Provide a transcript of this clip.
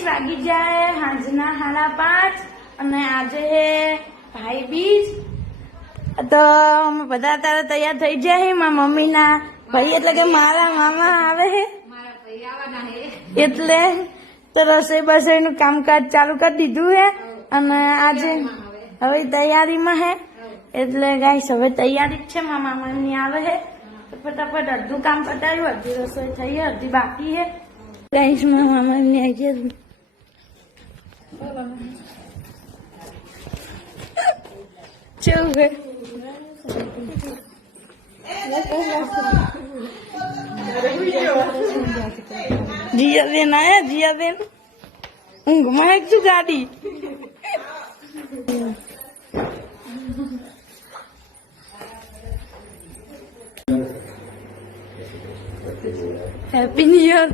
Guys વાગી જાય સાંજના 5:30 અને આજે ભાઈ બીજ તો અમે બધા અત્યારે તૈયાર થઈ જાય. મારા મમ્મીના ભાઈ એટલે કે મારા મામા આવે છે એટલે તો રસોઈ બસોઈનું કામકાજ ચાલુ કરી દીધું છે અને આજે હવે તૈયારીમાં છે એટલે ગાઈસ હવે તૈયારી જ છે. મારા મામાની આવે છે તો ફટાફટ અડધું કામ પતાવ્યું, અડધી રસોઈ થઈ અડધી બાકી છે. ગાઈસ મારા મામાની આવી છે. ચેવું છે જીયાબેન આયા? જીયાબેન ઊંઘમાં એક છું ગાડી. Happy new year.